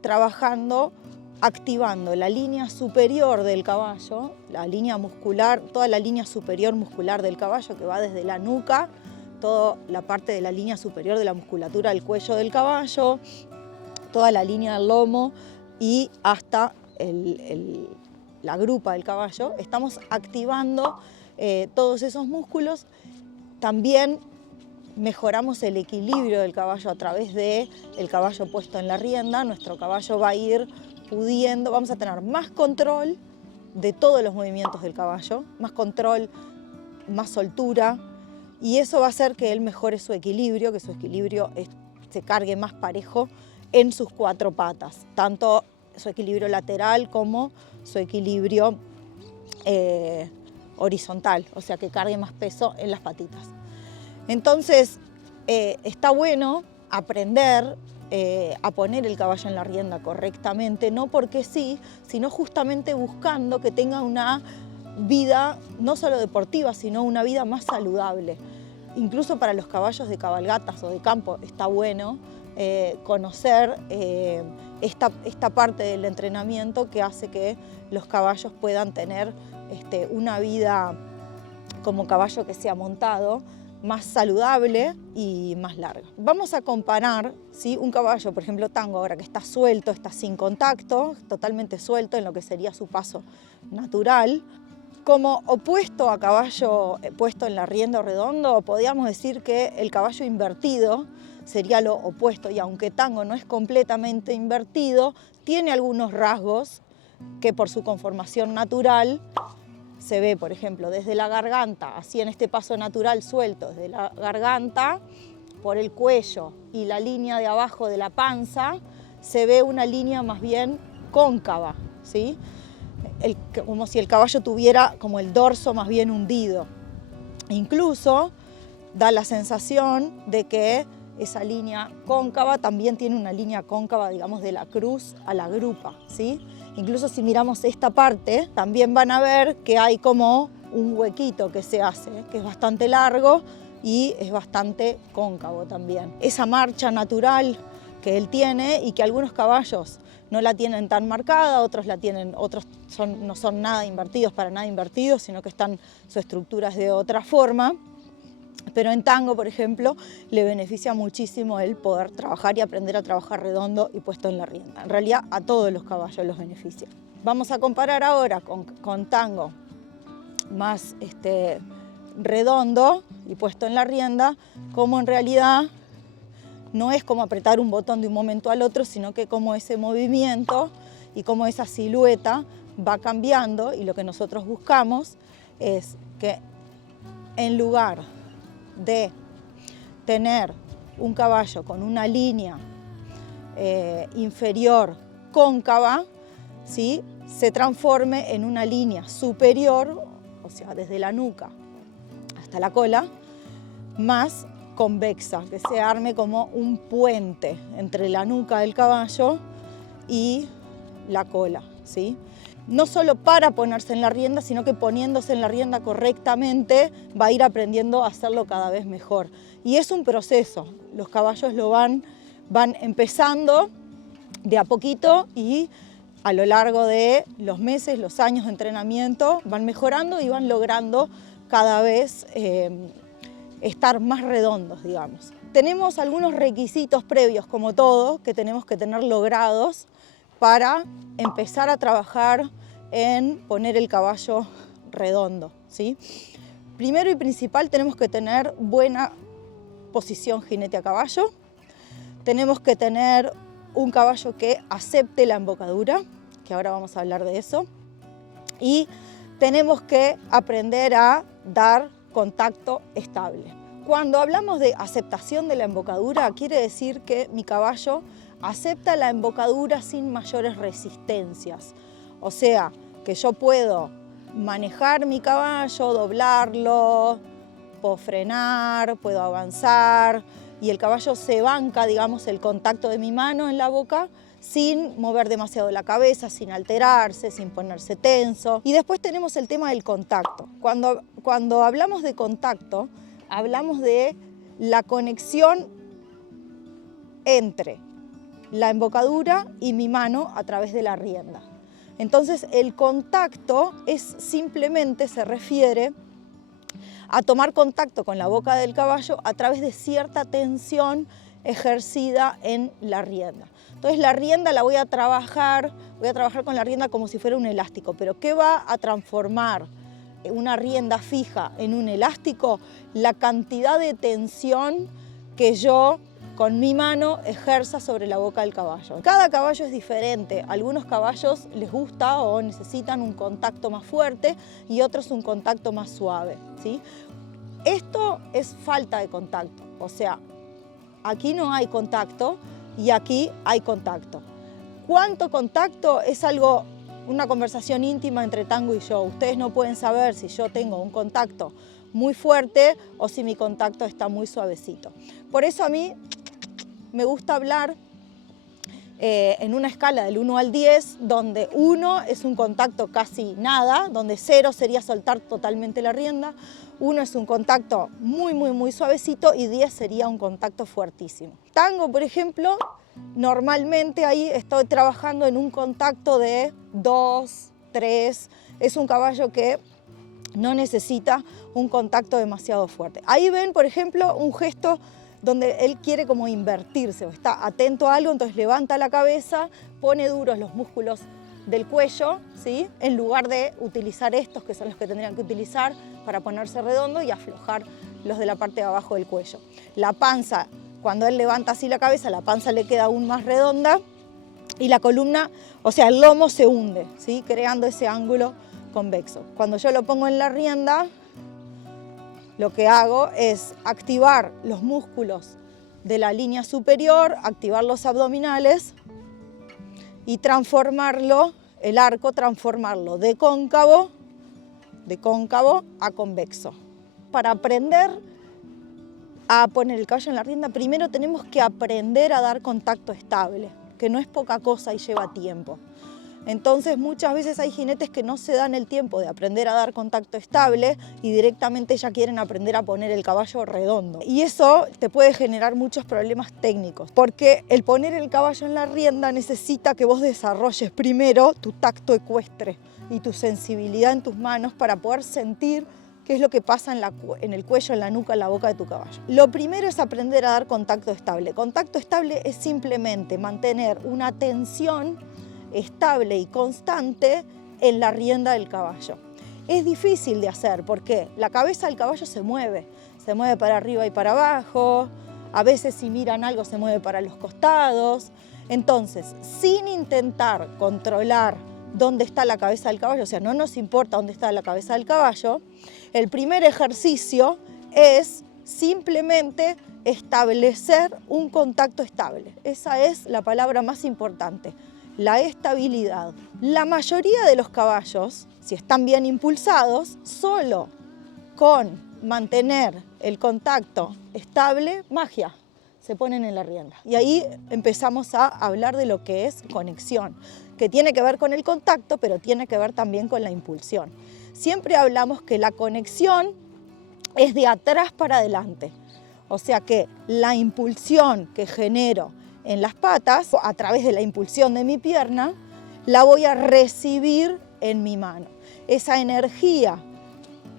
trabajando, activando la línea superior del caballo, la línea muscular, toda la línea superior muscular del caballo que va desde la nuca, toda la parte de la línea superior de la musculatura del cuello del caballo, toda la línea del lomo y hasta la grupa del caballo. Estamos activando todos esos músculos. También mejoramos el equilibrio del caballo a través del caballo puesto en la rienda. Nuestro caballo va a ir pudiendo, vamos a tener más control de todos los movimientos del caballo, más control, más soltura, y eso va a hacer que él mejore su equilibrio, que su equilibrio se cargue más parejo en sus cuatro patas, tanto su equilibrio lateral como su equilibrio horizontal, o sea, que cargue más peso en las patitas. Entonces, está bueno aprender a poner el caballo en la rienda correctamente, no porque sí, sino justamente buscando que tenga una vida no solo deportiva, sino una vida más saludable. Incluso para los caballos de cabalgatas o de campo está bueno conocer esta parte del entrenamiento que hace que los caballos puedan tener una vida como caballo que sea montado, más saludable y más larga. Vamos a comparar, ¿sí? Un caballo, por ejemplo Tango, ahora que está suelto, está sin contacto, totalmente suelto en lo que sería su paso natural. Como opuesto a caballo puesto en la rienda o redondo, podríamos decir que el caballo invertido sería lo opuesto, y aunque Tango no es completamente invertido, tiene algunos rasgos que por su conformación natural se ve, por ejemplo, desde la garganta, así en este paso natural suelto, desde la garganta, por el cuello y la línea de abajo de la panza, se ve una línea más bien cóncava, ¿sí? Como si el caballo tuviera como el dorso más bien hundido. Incluso da la sensación de que esa línea cóncava también tiene una línea cóncava, digamos, de la cruz a la grupa, ¿sí? Incluso si miramos esta parte, también van a ver que hay como un huequito que se hace, que es bastante largo y es bastante cóncavo también. Esa marcha natural que él tiene y que algunos caballos no la tienen tan marcada, otros la tienen, otros no son nada invertidos, para nada invertidos, sino que su estructura es de otra forma. Pero en Tango, por ejemplo, le beneficia muchísimo el poder trabajar y aprender a trabajar redondo y puesto en la rienda. En realidad a todos los caballos los beneficia. Vamos a comparar ahora con Tango más redondo y puesto en la rienda, como en realidad no es como apretar un botón de un momento al otro, sino que como ese movimiento y como esa silueta va cambiando, y lo que nosotros buscamos es que en lugar de tener un caballo con una línea inferior cóncava, ¿sí?, se transforme en una línea superior, o sea, desde la nuca hasta la cola, más convexa, que se arme como un puente entre la nuca del caballo y la cola, ¿sí? No solo para ponerse en la rienda, sino que poniéndose en la rienda correctamente va a ir aprendiendo a hacerlo cada vez mejor. Y es un proceso, los caballos lo van empezando de a poquito y a lo largo de los meses, los años de entrenamiento van mejorando y van logrando cada vez estar más redondos, digamos. Tenemos algunos requisitos previos, como todo, que tenemos que tener logrados para empezar a trabajar en poner el caballo redondo, ¿sí? Primero y principal, tenemos que tener buena posición jinete a caballo, tenemos que tener un caballo que acepte la embocadura, que ahora vamos a hablar de eso, y tenemos que aprender a dar contacto estable. Cuando hablamos de aceptación de la embocadura, quiere decir que mi caballo acepta la embocadura sin mayores resistencias. O sea, que yo puedo manejar mi caballo, doblarlo, puedo frenar, puedo avanzar, y el caballo se banca, digamos, el contacto de mi mano en la boca sin mover demasiado la cabeza, sin alterarse, sin ponerse tenso. Y después tenemos el tema del contacto. Cuando hablamos de contacto, hablamos de la conexión entre la embocadura y mi mano a través de la rienda. Entonces el contacto simplemente se refiere a tomar contacto con la boca del caballo a través de cierta tensión ejercida en la rienda. Entonces la rienda la voy a trabajar con la rienda como si fuera un elástico, pero ¿qué va a transformar una rienda fija en un elástico? La cantidad de tensión que yo con mi mano ejerza sobre la boca del caballo. Cada caballo es diferente. Algunos caballos les gusta o necesitan un contacto más fuerte y otros un contacto más suave, ¿sí? Esto es falta de contacto, o sea, aquí no hay contacto y aquí hay contacto. ¿Cuánto contacto? Es algo, una conversación íntima entre Tango y yo. Ustedes no pueden saber si yo tengo un contacto muy fuerte o si mi contacto está muy suavecito. Por eso a mí me gusta hablar en una escala del 1 al 10, donde 1 es un contacto casi nada, donde 0 sería soltar totalmente la rienda, 1 es un contacto muy suavecito y 10 sería un contacto fuertísimo. Tango, por ejemplo, normalmente ahí estoy trabajando en un contacto de 2, 3, es un caballo que no necesita un contacto demasiado fuerte. Ahí ven, por ejemplo, un gesto donde él quiere como invertirse, o está atento a algo, entonces levanta la cabeza, pone duros los músculos del cuello, ¿sí? En lugar de utilizar estos, que son los que tendrían que utilizar para ponerse redondo, y aflojar los de la parte de abajo del cuello. La panza, cuando él levanta así la cabeza, la panza le queda aún más redonda y la columna, o sea, el lomo se hunde, ¿sí? Creando ese ángulo convexo. Cuando yo lo pongo en la rienda, lo que hago es activar los músculos de la línea superior, activar los abdominales y transformarlo, el arco, transformarlo de cóncavo a convexo. Para aprender a poner el caballo en la rienda, primero tenemos que aprender a dar contacto estable, que no es poca cosa y lleva tiempo. Entonces muchas veces hay jinetes que no se dan el tiempo de aprender a dar contacto estable y directamente ya quieren aprender a poner el caballo redondo. Y eso te puede generar muchos problemas técnicos, porque el poner el caballo en la rienda necesita que vos desarrolles primero tu tacto ecuestre y tu sensibilidad en tus manos para poder sentir qué es lo que pasa en el cuello, en la nuca, en la boca de tu caballo. Lo primero es aprender a dar contacto estable. Contacto estable es simplemente mantener una tensión estable y constante en la rienda del caballo. Es difícil de hacer porque la cabeza del caballo se mueve para arriba y para abajo, a veces si miran algo se mueve para los costados. Entonces, sin intentar controlar dónde está la cabeza del caballo, o sea, no nos importa dónde está la cabeza del caballo, el primer ejercicio es simplemente establecer un contacto estable. Esa es la palabra más importante. La estabilidad. La mayoría de los caballos, si están bien impulsados, solo con mantener el contacto estable, magia, se ponen en la rienda. Y ahí empezamos a hablar de lo que es conexión, que tiene que ver con el contacto, pero tiene que ver también con la impulsión. Siempre hablamos que la conexión es de atrás para adelante, o sea que la impulsión que genero en las patas, a través de la impulsión de mi pierna, la voy a recibir en mi mano. Esa energía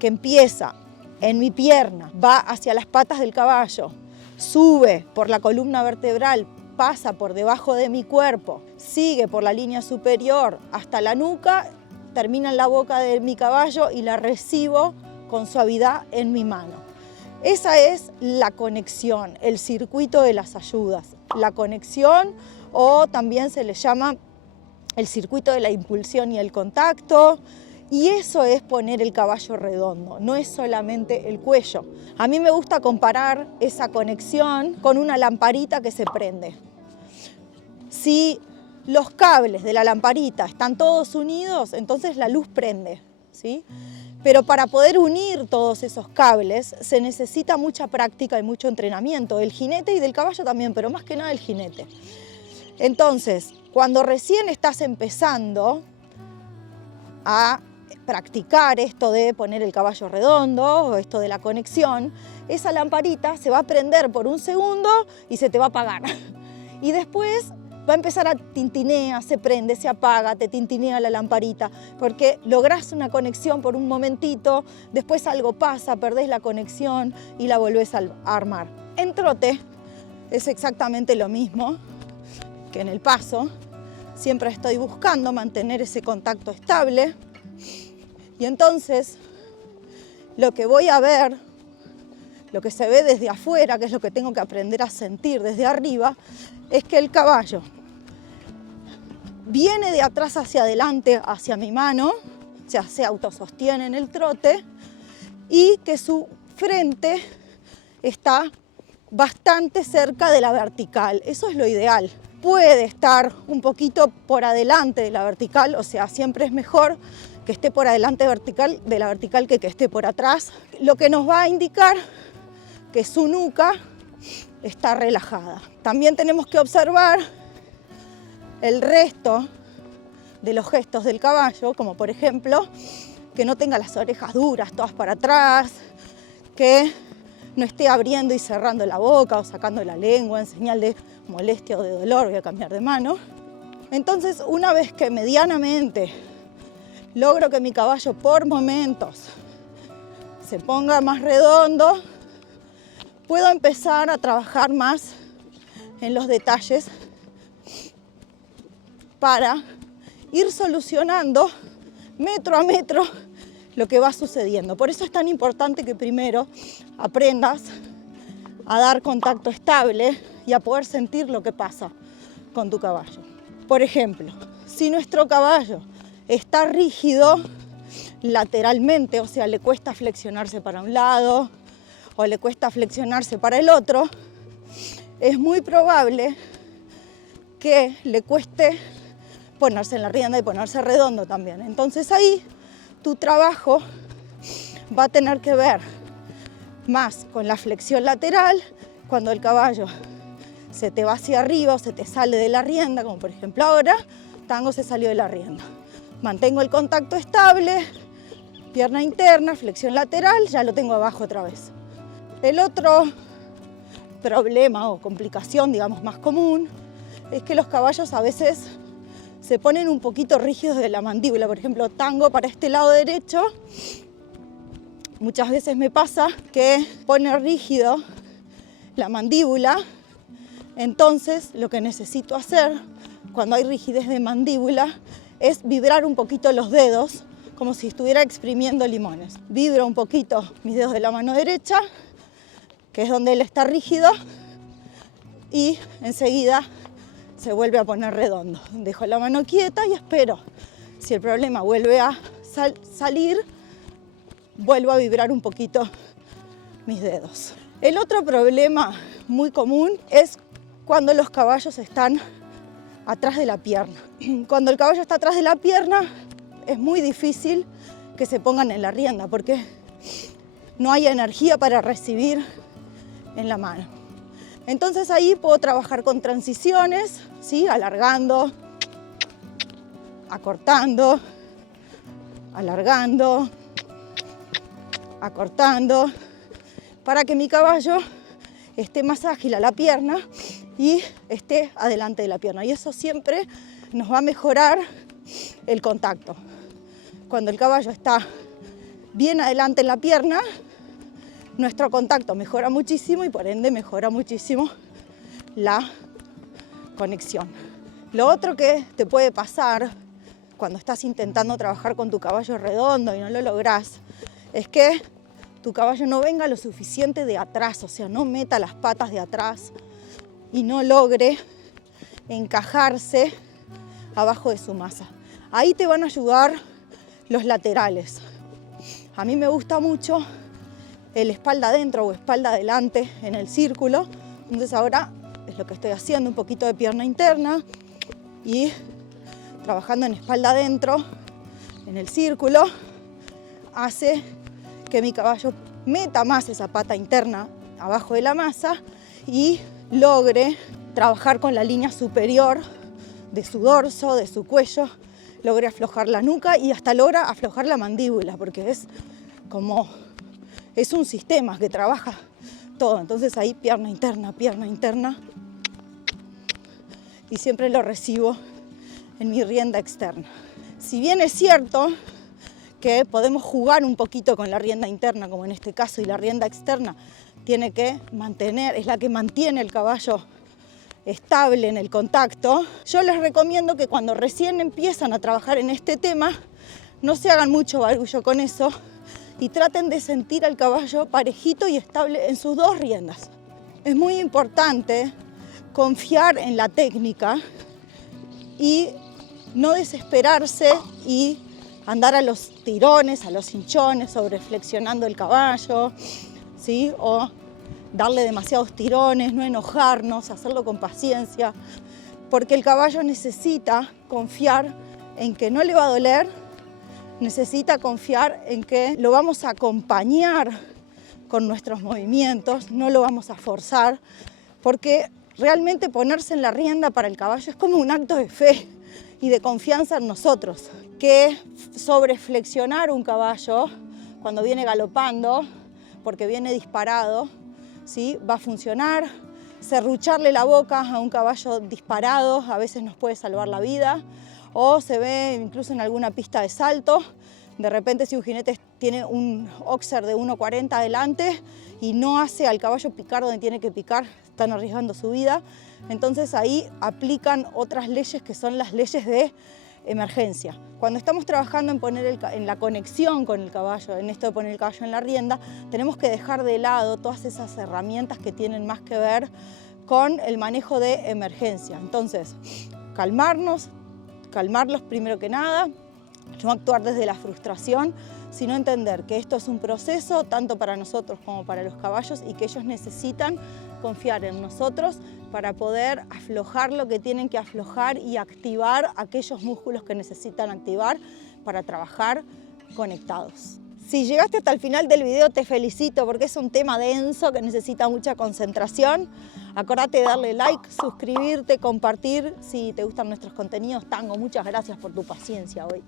que empieza en mi pierna, va hacia las patas del caballo, sube por la columna vertebral, pasa por debajo de mi cuerpo, sigue por la línea superior hasta la nuca, termina en la boca de mi caballo y la recibo con suavidad en mi mano. Esa es la conexión, el circuito de las ayudas. La conexión, o también se le llama el circuito de la impulsión y el contacto, y eso es poner el caballo redondo, no es solamente el cuello. A mí me gusta comparar esa conexión con una lamparita que se prende. Si los cables de la lamparita están todos unidos, entonces la luz prende, ¿sí? Pero para poder unir todos esos cables se necesita mucha práctica y mucho entrenamiento del jinete y del caballo también, pero más que nada del jinete. Entonces, cuando recién estás empezando a practicar esto de poner el caballo redondo o esto de la conexión, esa lamparita se va a prender por un segundo y se te va a apagar. Y después va a empezar a tintinear, se prende, se apaga, te tintinea la lamparita, porque lográs una conexión por un momentito, después algo pasa, perdés la conexión y la volvés a armar. En trote es exactamente lo mismo que en el paso. Siempre estoy buscando mantener ese contacto estable y entonces lo que voy a ver, lo que se ve desde afuera, que es lo que tengo que aprender a sentir desde arriba, es que el caballo viene de atrás hacia adelante, hacia mi mano, o sea, se autosostiene en el trote y que su frente está bastante cerca de la vertical. Eso es lo ideal. Puede estar un poquito por adelante de la vertical, o sea, siempre es mejor que esté por adelante de la vertical que esté por atrás, lo que nos va a indicar que su nuca está relajada. También tenemos que observar el resto de los gestos del caballo, como por ejemplo que no tenga las orejas duras, todas para atrás, que no esté abriendo y cerrando la boca o sacando la lengua en señal de molestia o de dolor. Voy a cambiar de mano. Entonces, una vez que medianamente logro que mi caballo por momentos se ponga más redondo, puedo empezar a trabajar más en los detalles para ir solucionando metro a metro lo que va sucediendo. Por eso es tan importante que primero aprendas a dar contacto estable y a poder sentir lo que pasa con tu caballo. Por ejemplo, si nuestro caballo está rígido lateralmente, o sea, le cuesta flexionarse para un lado o le cuesta flexionarse para el otro, es muy probable que le cueste ponerse en la rienda y ponerse redondo también. Entonces ahí tu trabajo va a tener que ver más con la flexión lateral, cuando el caballo se te va hacia arriba o se te sale de la rienda, como por ejemplo ahora, Tango se salió de la rienda. Mantengo el contacto estable, pierna interna, flexión lateral, ya lo tengo abajo otra vez. El otro problema o complicación, digamos, más común, es que los caballos a veces se ponen un poquito rígidos de la mandíbula. Por ejemplo, Tango para este lado derecho, muchas veces me pasa que pone rígido la mandíbula. Entonces, lo que necesito hacer cuando hay rigidez de mandíbula es vibrar un poquito los dedos, como si estuviera exprimiendo limones. Vibro un poquito mis dedos de la mano derecha, que es donde él está rígido, y enseguida se vuelve a poner redondo. Dejo la mano quieta y espero. Si el problema vuelve a salir, vuelvo a vibrar un poquito mis dedos. El otro problema muy común es cuando los caballos están atrás de la pierna. Cuando el caballo está atrás de la pierna, es muy difícil que se pongan en la rienda porque no hay energía para recibir en la mano. Entonces ahí puedo trabajar con transiciones, ¿sí? Alargando, acortando, alargando, acortando, para que mi caballo esté más ágil a la pierna y esté adelante de la pierna. Y eso siempre nos va a mejorar el contacto. Cuando el caballo está bien adelante en la pierna, nuestro contacto mejora muchísimo y por ende mejora muchísimo la conexión. Lo otro que te puede pasar cuando estás intentando trabajar con tu caballo redondo y no lo lográs, es que tu caballo no venga lo suficiente de atrás, o sea, no meta las patas de atrás y no logre encajarse abajo de su masa. Ahí te van a ayudar los laterales. A mí me gusta mucho el espalda adentro o espalda adelante en el círculo. Entonces ahora es lo que estoy haciendo, un poquito de pierna interna y trabajando en espalda adentro en el círculo hace que mi caballo meta más esa pata interna abajo de la masa y logre trabajar con la línea superior de su dorso, de su cuello, logre aflojar la nuca y hasta logra aflojar la mandíbula, porque es un sistema que trabaja todo. Entonces ahí pierna interna, y siempre lo recibo en mi rienda externa. Si bien es cierto que podemos jugar un poquito con la rienda interna, como en este caso, y la rienda externa tiene que mantener, es la que mantiene el caballo estable en el contacto, yo les recomiendo que cuando recién empiezan a trabajar en este tema, no se hagan mucho barullo con eso y traten de sentir al caballo parejito y estable en sus dos riendas. Es muy importante confiar en la técnica y no desesperarse y andar a los tirones, a los hinchones, sobreflexionando el caballo, ¿sí? O darle demasiados tirones, no enojarnos, hacerlo con paciencia, porque el caballo necesita confiar en que no le va a doler, necesita confiar en que lo vamos a acompañar con nuestros movimientos, no lo vamos a forzar, porque realmente ponerse en la rienda para el caballo es como un acto de fe y de confianza en nosotros, que sobreflexionar un caballo cuando viene galopando, porque viene disparado, ¿sí? Va a funcionar. Serrucharle la boca a un caballo disparado a veces nos puede salvar la vida, o se ve incluso en alguna pista de salto. De repente, si un jinete tiene un oxer de 1.40 adelante y no hace al caballo picar donde tiene que picar, están arriesgando su vida. Entonces ahí aplican otras leyes que son las leyes de emergencia. Cuando estamos trabajando en poner en la conexión con el caballo, en esto de poner el caballo en la rienda, tenemos que dejar de lado todas esas herramientas que tienen más que ver con el manejo de emergencia. Entonces, calmarlos primero que nada, no actuar desde la frustración, sino entender que esto es un proceso tanto para nosotros como para los caballos y que ellos necesitan confiar en nosotros para poder aflojar lo que tienen que aflojar y activar aquellos músculos que necesitan activar para trabajar conectados. Si llegaste hasta el final del video te felicito porque es un tema denso que necesita mucha concentración. Acordate de darle like, suscribirte, compartir si te gustan nuestros contenidos. Tango, muchas gracias por tu paciencia hoy.